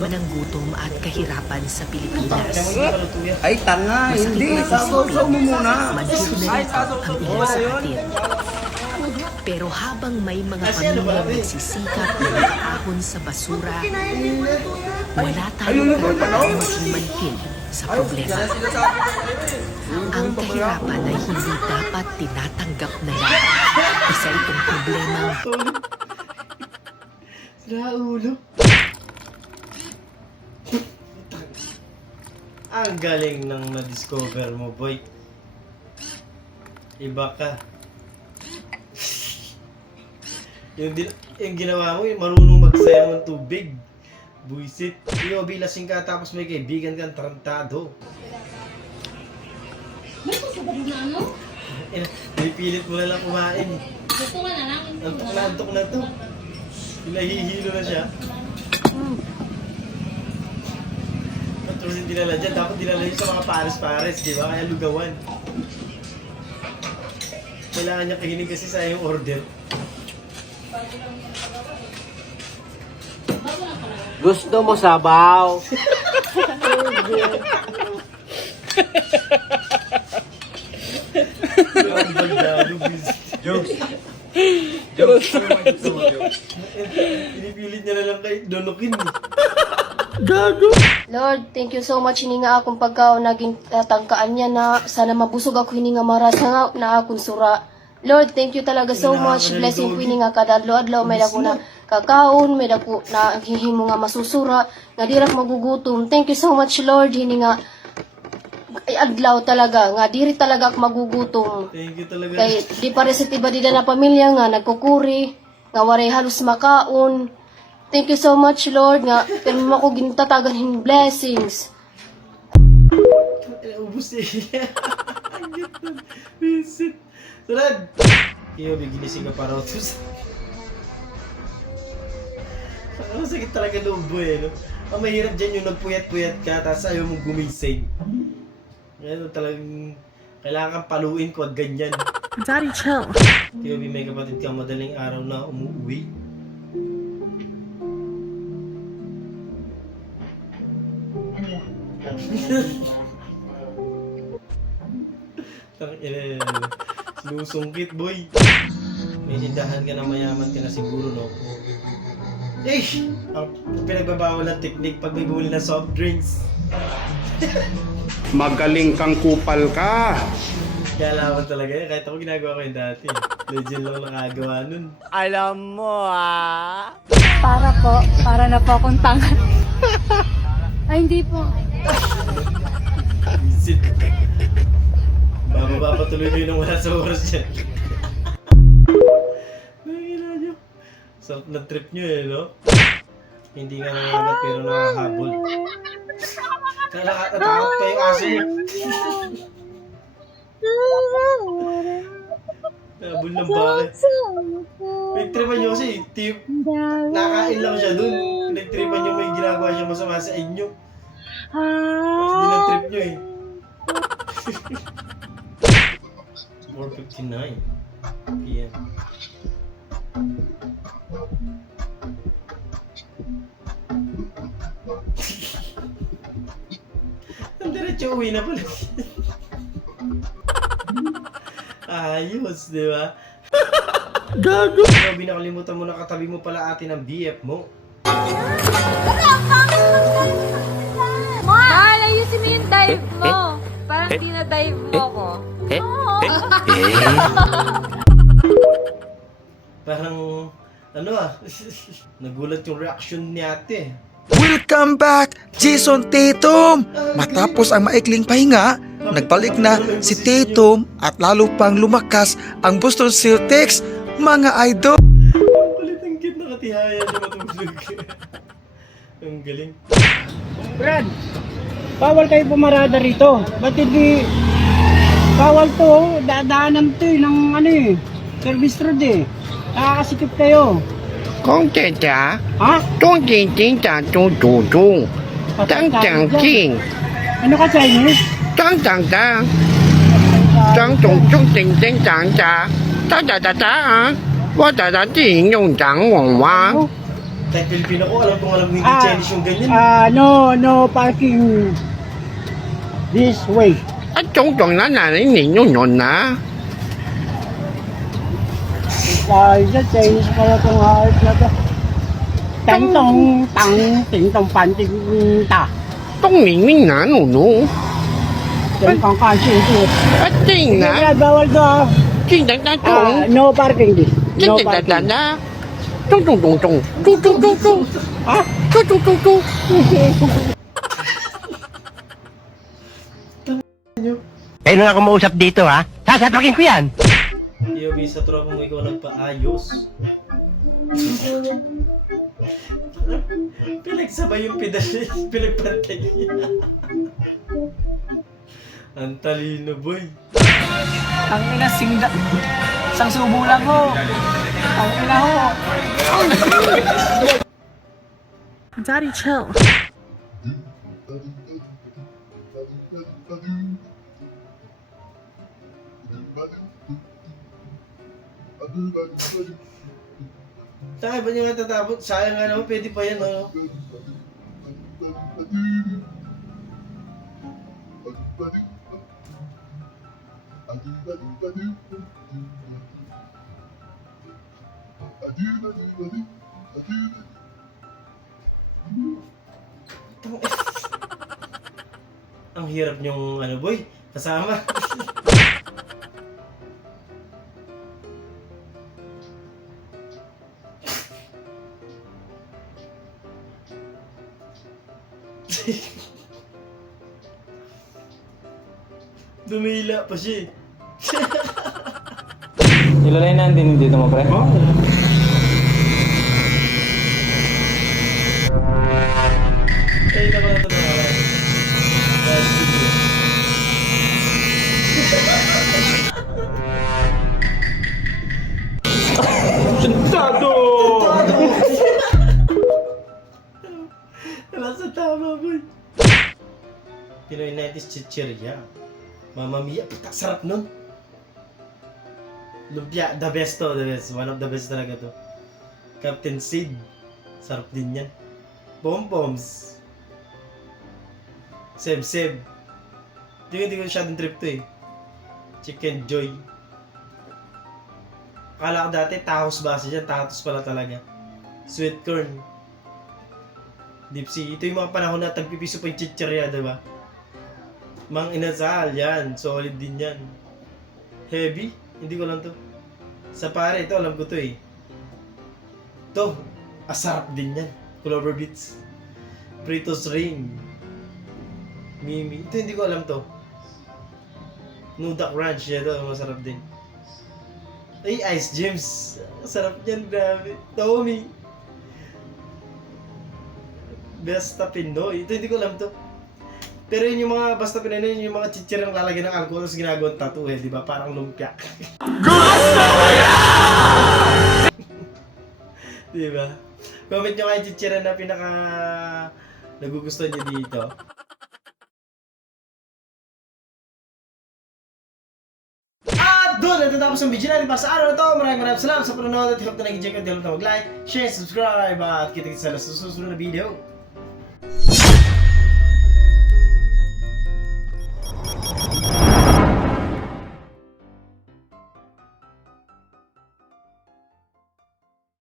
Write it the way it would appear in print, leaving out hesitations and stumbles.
problema ng gutom at kahirapan sa Pilipinas. Ay, tanga, hindi. Sasaw mo muna. Manhid na rito ang ilan sa atin. Pero habang may mga pamilyang nagsisikap na nakaahon sa basura, wala tayong maging manhid sa problema. Ang kahirapan ay hindi dapat tinatanggap na lang. Isa itong problema. Raulo. Ang galing ng na-discover mo, boy. Iba ka. yung ginawa mo, yung marunong magsayang ng tubig. Buisit. Iyobi, lasing ka tapos may kaibigan kang tarantado. May susugat na ano? Pinipilit mo na lang kumain. Gusto nga na lang. Antok na to. Pinahihilo na siya. Tapos hindi dinala dyan. Dapat dinala yun sa mga pares-pares, di ba? Kaya lugawan. Kailangan niya kahinig kasi sa yung order. Gusto mo sabaw? Jokes. Pinipilit niya na lang kayo donokin. Lord, thank you so much hininga akong pagkaon naging tangkaan niya na sana mabusog ako hininga maras nga na akong sura. Lord, thank you talaga so much. Blessing ko hininga kada adlaw may dako na kakaon, may dako na hihimo nga masusura, nga dirak magugutom. Thank you so much Lord hininga adlaw talaga nga diri talaga ako magugutom. Thank you talaga. Kay di pare sa tiba di na pamilya nga nagkukuri, nga waray halos makaon. Thank you so much, Lord, nga pero mo ko ginatatagan hin blessings. Ubus eh. Visit. Sunod. Kaya ginising ka para utos. Ang sakit talaga loob mo eh, no? Ang mahirap dyan yung nagpuyat-puyat ka, tapos ayaw mong gumising. Ngayon talagang kailangan kang paluin ko at ganyan. Daddy, chill. Kaya may kapatid ka madaling araw na umuwi. Sinusungkit, boy. May tindahan ka na mayaman ka na siguro, no? Eh! Ang pinagbabawal ng technique pag may bumili ng soft drinks. Magaling kang kupal ka. Kaya alaman talaga yun. Kahit ako ginagawa ko yun dati. Legend lang nakagawa nun. Alam mo ah. Para na po akong tanga. Ay, hindi po. Visit. Bababa pa tuloy nyo nang wala sa oras dyan. Nakikita nyo. Sarap na trip nyo eh, no? Hindi nga nangangagat pero nakahabol. Nakatakot pa yung aso nyo. Habol ng bakit. Pinagtripan nyo kasi, nakain lang siya dun. Pinagtripan nyo may ginagawa siya masama sa inyo. Tapos dinag-trip nyo eh. 4:59 PM. Ang diretso uwi na pala. Ayos, di ba? Gago! Grabe, nakalimutan mo na katabi mo pala ate ng BF mo. Mahal, ayusin mo yung dive mo. Parang di na dive mo ako. Parang, ano nagulat yung reaction ni ate. Welcome back, Jason Tatum! Matapos ang maikling pahinga, nagbalik na si Tatum at lalo pang lumakas ang Boston Celtics, mga idol! Ang kulit ang cute na katihayan na matulog. Ang galing. Brad, bawal kayo pumarada rito. Ba't hindi bawal to? Dadaanan to ng service road eh. Nakakasikip kayo. 公姐姐， Ha? 中景景长中主中，张长进， Ano ka Chinese? 张长长，张总中顶顶长长，哒哒哒哒啊，我哒哒顶用长网哇， Kahit Pilipino ko, alam kong alam hindi Chinese yung ganyan. No parking this way. At chong na nanay ninyo yun na. Sa Chinese pala itong harap na to. Tang-tong, ting-tong, pan-ting, ta. Tong ningning na no. Teng-tong kasi ito. At ting Hindi na. bawal to. Ting na na chong. No parking this. Ting No na parking. na. Tung tung tung tung. Tung tung tung tung. Ha? Tung tung tung tung. Kayo na ako mausap dito ha. Sasapakin ko yan. Yobi, sa tropa mo ikaw nagpaayos. Pinagsabay yung pedal, pinagpantay niya. Ang talino, boy. Ang ina singda. Isang subo lang ho. Ang ina ho. Daddy, chill. Tayo ba niya nga tatapos? Sayang nga naman, pwede pa yan, ano? Ang hirap niyong, ano, boy, kasama. Dumila pa siya eh. Ilalay na din dito mo, pre? Oh. Ay, na ko na ito na Sentado! Nasa tama, boy. Pinoy 90s chichirya. Mamma mia, puta, sarap nun. Lumpia, the best to, the best. One of the best talaga to. Captain Sid. Sarap din yan. Pom-poms. Seb. Hindi ko masyadong trip to eh. Chicken Joy. Akala ko dati, tacos base dyan. Tacos pala talaga. Sweet corn. Dipsy. Ito yung mga panahon na tagpipiso pa yung chichirya, diba? Mang inasal, yan. Solid din yan. Heavy? Hindi ko lang to. Sa pare, ito alam ko to eh. To, asarap din yan. Clover Beats. Fritos Ring. Mimi. Ito hindi ko alam to. Nudak Ranch, yan to. Masarap din. Ay, Ice Gems. Sarap yan, grabe. Tommy. Besta Pinoy. Ito hindi ko alam to. Pero yun yung mga basta Pinoy, yun yung mga chichirang lalagyan ng alcohol tapos ginagawang tattoo eh, di ba? Parang lumpia. Di ba? Comment nyo kayo chichira na pinaka nagugustuhan nyo dito. At doon, natatapos ang video natin para sa araw na to. Maraming salamat sa panonood at hope na nag-enjoy ka. Di alam na mag-like, share, subscribe at kita-kita sa susunod na video.